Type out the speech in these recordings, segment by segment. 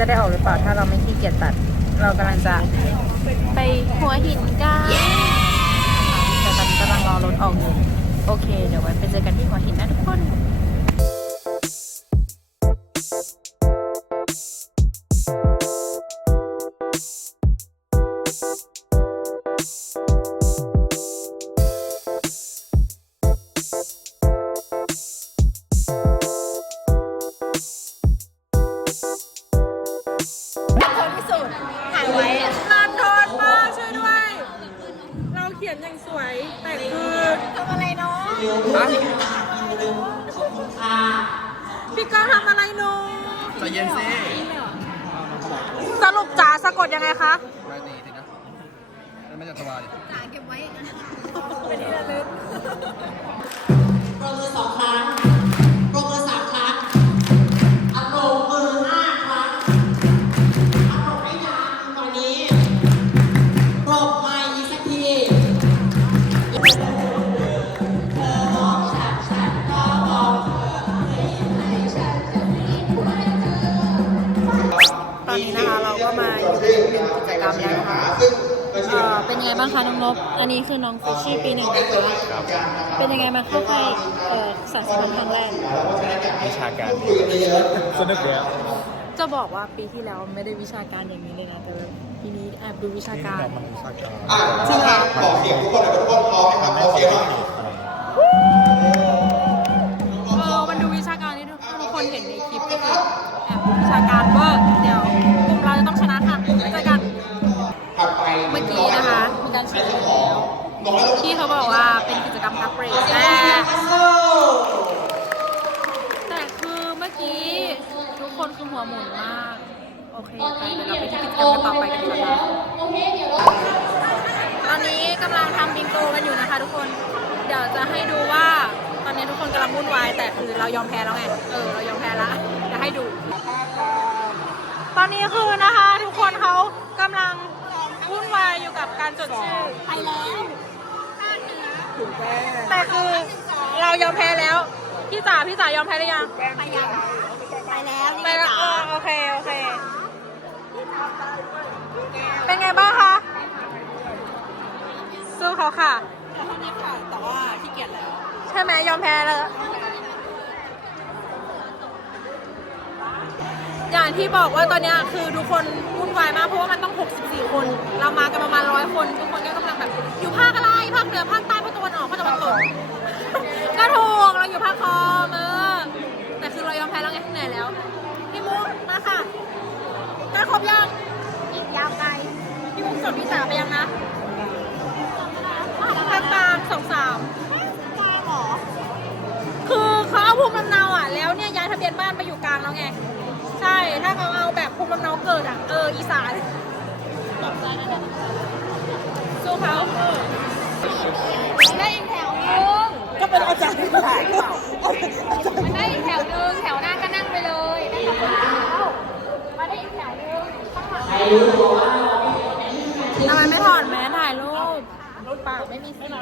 จะได้ออกหรือเปล่าถ้าเราไม่ขี้เกียจตัด เรากำลังจะไปหัวหินกันแต่ตอนนี้กำลังรอรถออกอยู่ โอเค เดี๋ยวไว้ไปเจอกันที่หัวหินนะทุกคนะกดยังไงคะไม่ดีสินะแล้วไม่จะสบายปรบมือสองครั้ง กิจกรรมแล้วนะคะเอ่อเป็นยังไงบ้างคะน้องนบอันนี้คือน้องฟิชชี่ปีหนึ่งนะคะเป็นยังไงมาเข้าค่ายเอ่อสารสนเทศครั้งแรก วิชาการสนุกแล้วจะบอกว่าปีที่แล้วไม่ได้วิชาการอย่างนี้เลยนะแต่ว่าปีนี้แอบดูวิชาการมันวิชาการจริงเหรอ ขอเสียงทุกคนเลยทุกคนพร้อมไหมครับขอเสียงหน่อย ที่เขาบอกว่าเป็นกิจกรรมพักเบรกแต่แต่คือเมื่อกี้ทุกคนคือหัวหมุนมาก โอเคไปเดี๋ยวเราไปที่กิจกรรมกันต่อไปกันก่อนนะตอนนี้กำลังทำบิงโกกันอยู่นะคะ ทุกคน เดี๋ยวจะให้ดูว่าตอนนี้ทุกคนกำลังวุ่นวายแต่คือเรายอมแพ้แล้วไง เออเรายอมแพ้ละจะให้ดู ตอนนี้คือนะคะ ทุกคนเขากำลังวุ่นวายอยู่กับการจดชื่อไปแล้ว แต่คือเรายอมแพ้แล้ว พี่จ๋าพี่จ๋ายอมแพ้หรือยังไปยังไปแล้วไปแล้วอ๋อโอเคโอเค เป็นไงบ้างคะ สู้เขาค่ะ แต่ว่าขี้เกียจแล้ว ใช่ไหมยอมแพ้แล้วอย่างที่บอกว่าตอนเนี้ยคือทุกคนวุ่นวายมากเพราะว่ามันต้อง 64 คน เรามากันประมาณร้อยคน ทุกคนก็กำลังแบบอยู่ภาคอะไรภาคเหนือภาคใต้ กภาคตะวันตกก็ถูกเราอยู่ภาคคอมเออแต่คือเรายอมแพ้แล้วไงเหนื่อยแล้ว พี่มุกมาค่ะใกล้ครบยังอีกยาวไกลพี่มุกสดพี่จ๋าไปยังนะภาคกลางสองสามคือเขาเอาภูมิลำเนาอะแล้วเนี่ยย้ายทะเบียนบ้านไปอยู่กลางแล้วไง ใช่ถ้าเขาเอาแบบภูมิลำเนาเกิดอะเอออีสานสู้เขาได้อีกแถวนึ งก็เป็นอาจารย์ที่ถ่ายมันได้อีกแถวนึงแถวหน้าก็นั่งไปเลยนั่งกับคนแล้วมาได้อีกแถวนึงข้างหลังทำไมไม่ถอดแมสถ่ายรูปรูปปากไม่มีสีหรอ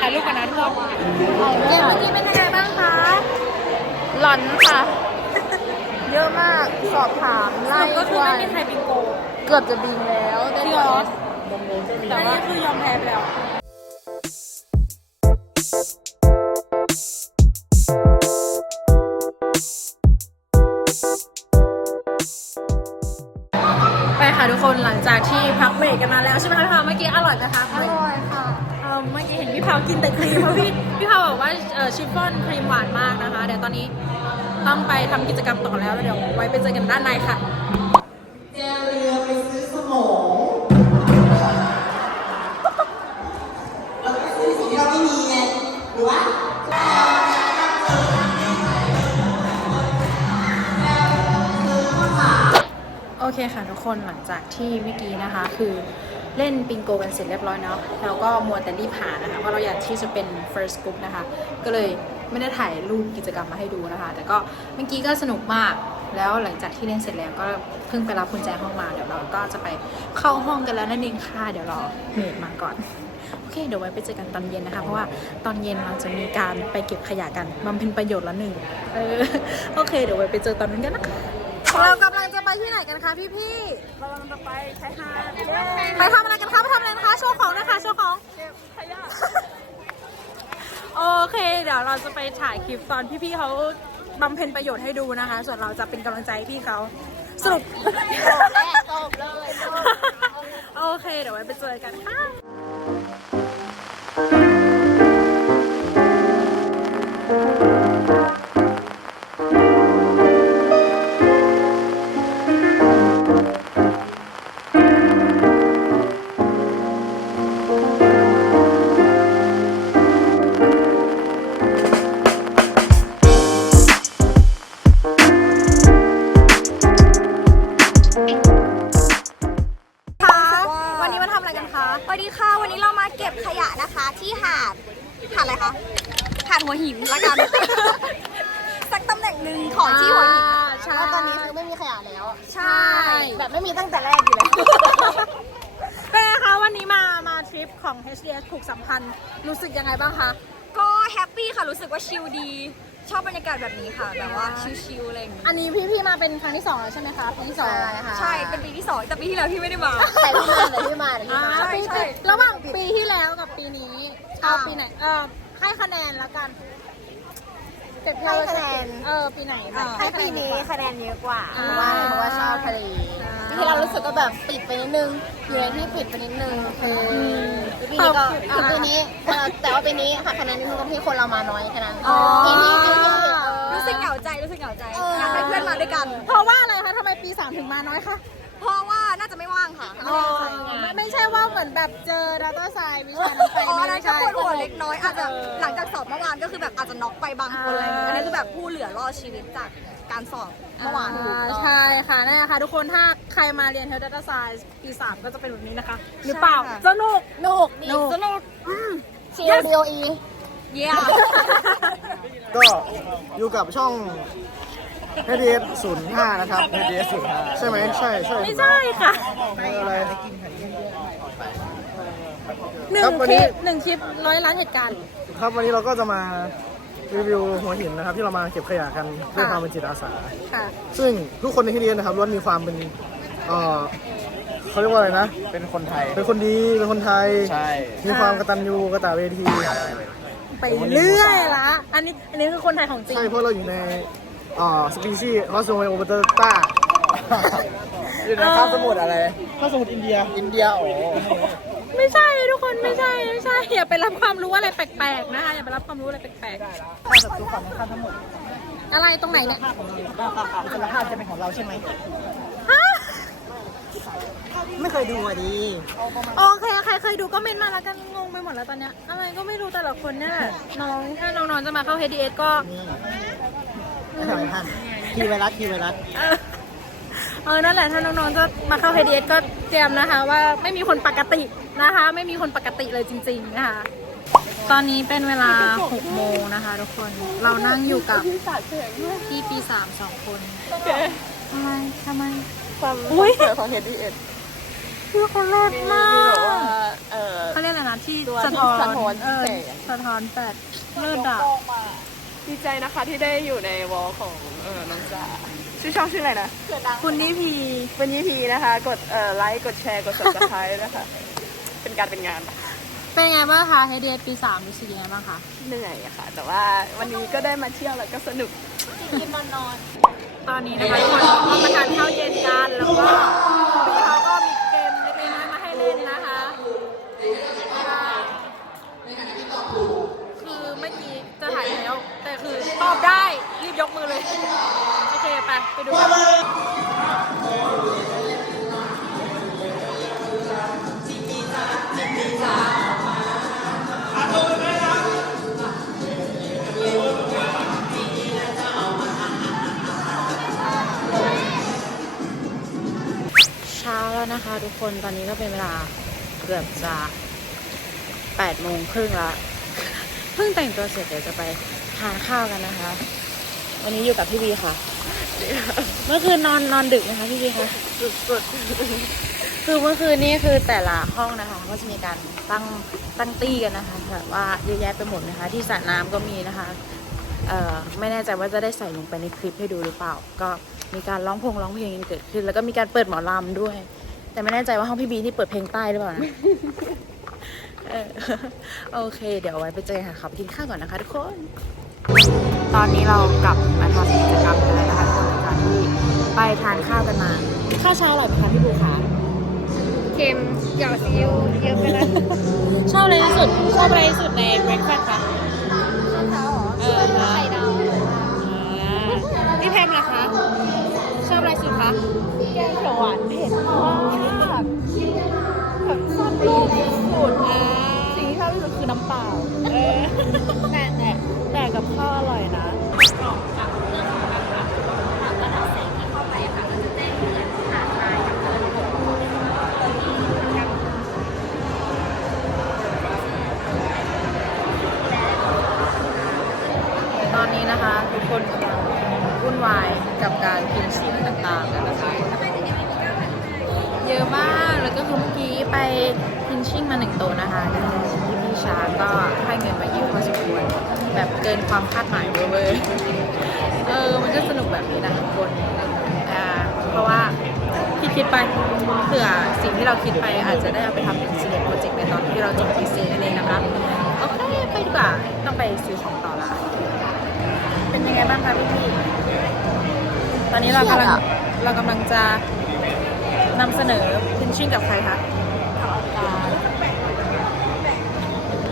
ถ่ายรูปกันนะทุกคนเกมเมื่อกี้เป็นยังไงบ้างคะ หลอนค่ะ เยอะมาก สอบถาม ไล่ก็คือไม่มีใครบิงโก เกือบจะบิงแล้วได้ยอแต่ว่าคือยอมแพ้ไปแล้วไปค่ะทุกคนหลังจากที่พักเบรกกันมาแล้วใช่ไหมคะพี่พาวเมื่อกี้อร่อยไหมคะอร่อยค่ะเมื่อกี้เห็นพี่พาวกินแต่ครีมเพราะพี่พี่พาวบอกว่าเอ่อชิฟฟ่อนครีมหวานมากนะคะเดี๋ยวตอนนี้ต้องไปทำกิจกรรมต่อแล้วแล้วเดี๋ยวไว้ไปเจอกันด้านในค่ะ เจเรือไปซื้อสมองเราไปซื้อสิ่งที่เราไม่มีไงหรือว่าโอเคค่ะทุกคนหลังจากที่เมื่อกี้นะคะคือเล่นปิงโกกันเสร็จเรียบร้อยเนาะแล้วก็มัวแต่รีบหานะคะเพราะเราอยากที่จะเป็น first group นะคะ ก็เลยไม่ได้ถ่ายรูปกิจกรรมมาให้ดูนะคะ แต่ก็เมื่อกี้ก็สนุกมาก แล้วหลังจากที่เล่นเสร็จแล้วก็เพิ่งไปรับกุญแจห้องมาเดี๋ยวเราก็จะไปเข้าห้องกันแล้วนั่นเองค่ะเดี๋ยวรอเมดมาก่อนโอเคเดี๋ยวไว้ไปเจอกันตอนเย็นนะคะ เพราะว่าตอนเย็นเราจะมีการไปเก็บขยะกันบำเพ็ญประโยชน์ละหนึ่งเออโอเค เดี๋ยวไว้ไปเจอตอนนั้นกันนะคะเรากำลังจะไปที่ไหนกันคะพี่พี่ๆเราจะไปชายหาดไปทำอะไรกันคะไปทำอะไรนะคะโชว์ของนะคะโชว์ของขยะโอเค เดี๋ยวเราจะไปถ่ายคลิปตอนพี่ๆเขา บำเพ็ญประโยชน์ให้ดูนะคะ ส่วนเราจะเป็นกำลังใจให้พี่เขาสรุปโอเค เดี๋ยวไว้ไปเจอกันค่ะค่ะ อะไรกันคะสวัสดีค่ะ วันนี้เรามาเก็บขยะนะคะ ที่หาด หาดอะไรคะ หาดหัวหินละกัน สักตำแหน่งหนึ่งของที่หัวหินนะคะใช่ แล้วตอนนี้คือไม่มีขยะแล้ว ใช่ แบบไม่มีตั้งแต่แรกอยู่แล้ว เป็นไงคะวันนี้มา มาทริปของ HDS ผูกสัมพันธ์ รู้สึกยังไงบ้างคะ ก็แฮปปี้ค่ะ รู้สึกว่าชิลดี ชอบบรรยากาศแบบนี้ค่ะแบบว่าชิลๆอะไรอย่างนี้อันนี้พี่พี่ๆมาเป็นครั้งที่สองแล้วใช่ไหมคะปีที่สองใช่เป็นปีที่สองแต่ปีที่แล้วพี่ไม่ได้มาแต่พี่มาแต่พี่มาอ่าใช่ปีใช่ระหว่างปีที่แล้วกับปีนี้เอาอ่าปีไหนเออให้คะแนนละกันเจ็ดให้คะแนนเออปีไหนแบบให้ปีนี้คะแนนคะแนนเยอะกว่าอ่าเพราะว่าเพราะว่าชอบทะเลอ่าปี ที่เรารู้สึกก็แบบปิดไปนิดนึง อยู่ในที่ปิดไปนิดนึงคือปีนี้ก็คือปีนี้เอ่อแต่ว่าปีนี้หักคะแนนนิดนึงตรงที่คนเรามาน้อยแค่นั้นอ๋อปีนี้ปีนี้รู้สึกเหงาใจรู้สึกเหงาใจอยากให้เพื่อนมาด้วยกัน เพราะว่าอะไรคะทำไมปีสามถึงมาน้อยคะ เพราะว่าน่า จะไม่ว่างค่ะไม่ได้ใส่งานไม่ไม่ใช่ว่าเหมือนแบบเจอดัตต้าไซวิชานั้นไปอ๋อไม่นั่นก็ใช่ปวดหัวเล็กน้อยอาจจะหลังจากสอบเมื่อวานก็คือแบบอาจจะน็อกไปบางคนอะไรอย่างเงี้ยอันนี้คือแบบผู้เหลือรอดชีวิตจากการสอบเมื่อวานอ่าใช่ค่ะนั่นแหละค่ะทุกคนถ้าใครมาเรียน Health Data Science ปีสามก็จะเป็นแบบนี้นะคะ หรือเปล่าสนุกนุกสนุก สนุกชิลดีโออี เยี่ยม ก็อยู่กับช่อง HDS 05นะครับ HDS 05ใช่ไหมใช่ใช่ไม่ใช่ค่ะอะไร หนึ่ครังบวันคนี้ ลิปหนึ่งคลิปร้อยล้านเหตุการณ์ ครับวันนี้เราก็จะมารีวิวหัวหินนะครับ ที่เรามาเก็บขยะกันด้วยค่ะความเป็นจิตอาสา ค่ะ ซึ่งทุกคนในที่นี้นะครับล้วนมีความเป็นเอ่อเขาเรียกว่าอะไรนะ เป็นคนไทย เป็นคนดีเป็นคนไทย ใช่ มีความกตัญญูกตเวที ไปเรื่อยละ อันนี้อันนี้คือคนไทยของจริง ใช่เพราะเราอยู่ในเอ่อสปีชีส์คอสโซโอเบเตอร์ต้าอยู่ในคาบสมุทรอะไรคาบสมุทรอินเดีย อินเดียโอ้ไม่ใช่ทุกคนไม่ใช่ไม่ใช่อย่าไปรับความรู้อะไรแปลกๆนะคะอย่าไปรับความรู้อะไรแปลกๆอะไรตรงไหนเนี่ยสารภาพจะเป็นของเราใช่ไหมฮะไม่เคยดูอะดีโอเคใครเคยดูก็เมนมาแล้วกันงงไปหมดแล้วตอนเนี้ยอะไรก็ไม่รู้แต่ละคนเนี่ยน้องถ้าน้องๆจะมาเข้า HDS ก็ ท่านทีไวรัสทีไวรัสเออเออนั่นแหละถ้าน้องๆจะมาเข้า HDS ก็เตรียมนะคะ ว่าไม่มีคนปกตินะคะ ไม่มีคนปกติเลยจริง ๆ นะคะ ตอนนี้เป็นเวลา6โมงนะคะ ทุกคนเรานั่งอยู่กับพี่ปีสามสองคนทำไมทำไมความอุ๊ยสวยของเฮดดี้เอ็ดคือเขาเลิศมากเออเขาเรียกอะไรนะที่ตัวสะท้อนที่สะท้อนเออแสงสะท้อนแปดเลิศอะ ดีใจนะคะที่ได้อยู่ในวอลของเออน้องจ๋าชื่อช่องชื่ออะไรนะ คุณนิพีเป็นยี่พีนะคะ กดเอ่อไลค์ กดแชร์ กด subscribe นะคะ เป็นการเป็นงานเป็นไงบ้างคะ HDS ปีสามรู้สึกยังไงบ้างคะ เหนื่อยอะค่ะ แต่ว่าวันนี้ก็ได้มาเที่ยวแล้วก็สนุกตอนนี้นะคะทุกคนก็มาทานข้าวเย็นกัน แล้วก็พี่เขาก็มีเกมเล็กๆน้อยๆมาให้เล่นนะคะคือเมื่อกี้จะถ่ายแล้ว แต่คือตอบได้ รีบยกมือเลย โอเค ไปดูกันเช้าแล้วนะคะทุกคนตอนนี้ก็เป็นเวลาเกือบจะแปดโมงครึ่งละเพิ่งแต่งตัวเสร็จเดี๋ยวจะไปทานข้าวกันนะคะ วันนี้อยู่กับพี่บีค่ะ เมื่อคืนนอนนอนดึกนะคะพี่บีคะสุดคือเมื่อคืนนี้คือแต่ละห้องนะคะ ก็จะมีการตั้งตั้งตี้กันนะคะแบบว่าเยอะแยะไปหมดนะคะ ที่สระน้ำก็มีนะคะเอ่อไม่แน่ใจว่าจะได้ใส่ลงไปในคลิปให้ดูหรือเปล่า ก็มีการร้องพงร้องเพลงกันเกิดขึ้น แล้วก็มีการเปิดหมอลำด้วย แต่ไม่แน่ใจว่าห้องพี่บีนี่เปิดเพลงใต้หรือเปล่านะเออโอเค เดี๋ยวเอาไว้ไปเจอกันค่ะขอไปกินข้าวก่อนนะคะทุกคน ตอนนี้เรากลับมาทำกิจกรรมกันแล้วนะคะ ทุกคนหลังจากที่ไปทานข้าวกันมา ข้าวเช้าอร่อยไหมคะพี่บูคะเค็มหยอดซีอิ๊วเยอะไปแล้วชอบอะไรที่สุด ชอบอะไรที่สุดในเบรคฟาสต์คะข้าวเช้าเหรอเออนะไข่ดาวพี่แพมล่ะคะ ชอบอะไรสุดคะแกงเขียวหวานเผ็ดมากแบบซ่อนรูปสุดสิ่งที่ชอบที่สุดคือน้ำเปล่าเออแต่แต่แต่กับข้าวอร่อยนะ มาหนึ่งโตะนะคะที่พี่ชาก็ให้เงินมาเยอะพอสมควรแบบเกินความคาดหมายเวอร์เออมันก็สนุกแบบนี้นะทุกคนอ่าเพราะว่าที่คิดไปเผื่อสิ่งที่เราคิดไปอาจจะได้เอาไปทำเป็นซีเรียสโปรเจกต์ในตอนที่เราจบพีซีนั่นเองนะคะโอเคไปดีกว่าต้องไปซื้อของต่อละเป็นยังไงบ้างคะพี่พี่ตอนนี้เรากำลังเรากำลังจะนำเสนอพินชิ่งกับใครคะ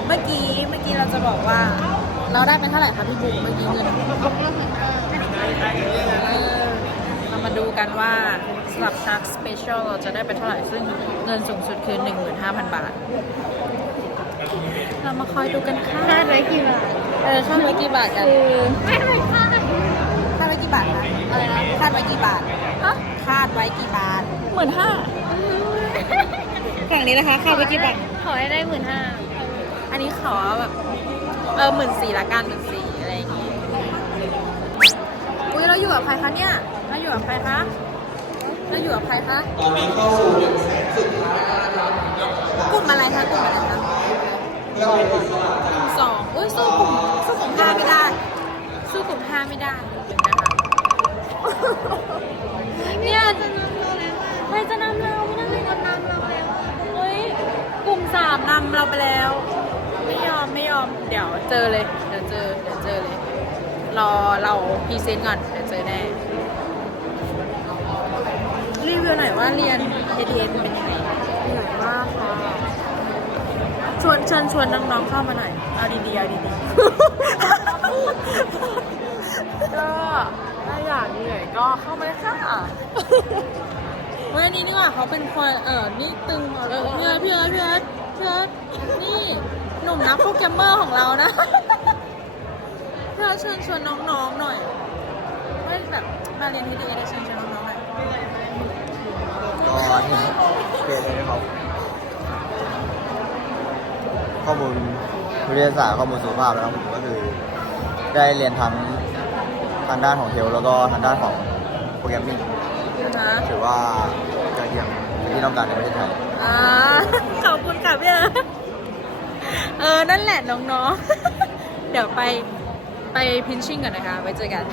เมื่อกี้เมื่อกี้เราจะบอกว่า เราได้เป็นเท่าไหร่คะพี่บุ๊กเมื่อกี้เงินเออเรามาดูกันว่าสำหรับชาร์กสเปเชียลเราจะได้เป็นเท่าไหร่ซึ่งเงินสูงสุดคือ 15,000 บาท เรามาคอยดูกันค่ะคาดไว้กี่บาทเออคาดไว้กี่บาทกันไม่ทำไมคาดอะคาดไว้กี่บาทคะอะไรนะคาดไว้กี่บาทฮะคาดไว้กี่บาทหมื่นห้าฝั่งนี้นะคะคาดไว้กี่บาทขอให้ได้หมื่นห้า อันนี้ขอแบบเออหมื่นสี่ละกันหมื่นสี่อะไรอย่างงี้อุ้ยเราอยู่กับใครคะเนี่ยเราอยู่กับใครคะเราอยู่กับใครคะตอนนี้เข้าสู่หนึ่งแสนสุดท้ายแล้วนะครับกลุ่มอะไรคะกลุ่มอะไรคะกลุ่มสองอุ้ยสู้กลุ่มสู้กลุ่มห้าไม่ได้ สู้กลุ่มห้าไม่ได้นะคะเนี่ยจะนำเราแล้วใครจะนำเราไม่ได้คนนำเราแล้วเฮ้ยกลุ่มสามนำเราไปแล้ว เดี๋ยวเจอเลย เดี๋ยวเจอ เดี๋ยวเจอเลย รอเราพรีเซนต์ก่อนเดี๋ยวเจอแน่ รีวิวหน่อยว่าเรียน ADN เป็นยังไงเหนื่อยมากค่ะชวนเชิญชวนน้องๆเข้ามาหน่อย เอาดีๆเอาดีๆ ก็ถ้าอยากเหนื่อยก็เข้ามาเลยค่ะเฮ้ยอันนี้นี่หว่าเขาเป็นคนเออนี่ตึงเออพี่เอิร์ธพี่เอิร์ธพี่เอิร์ธพี่เอิร์ธนี่ห นุ่มนักโปรแกรมเมอร์ของเรานะพี่เอิร์ธเชิญชวนน้องๆหน่อยว่าแบบมาเรียนที่ดีได้เชิญชวนน้องๆหน่อยก็ที่เพจเลยครับข้อมูลวิทยาศาสตร์ข้อมูลสุขภาพนะครับผมก็คือได้เรียนทั้งทางด้านของเทลแล้วก็ทางด้านของโปรแกรมมิ่งนะถือว่ายอดเยี่ยมเป็นที่ต้องการในประเทศไทยอ่า ออนั่นแหละน้องๆ เดี๋ยวไปไปพินชิ่งก่อนนะคะไว้เจอกัน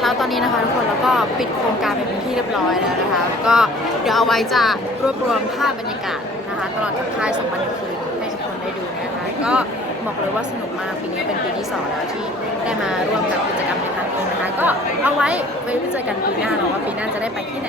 แล้วตอนนี้นะคะทุกคนแล้วก็ปิดโครงการไปเป็นที่เรียบร้อยแล้วนะคะ ก็เดี๋ยวเอาไว้จะรวบรวมภาพบรรยากาศนะคะ ตลอดทั้งค่ายสองวันหนึ่งคืนให้ทุกคนได้ดูนะคะ ก็บอกเลยว่าสนุกมากปีนี้เป็นปีที่สองแล้วที่ได้มาร่วมกับกิจกรรมในครั้งนี้นะคะ ก็เอาไว้ไว้เจอกันปีหน้าเนาะว่าปีหน้าจะได้ไปที่ไหน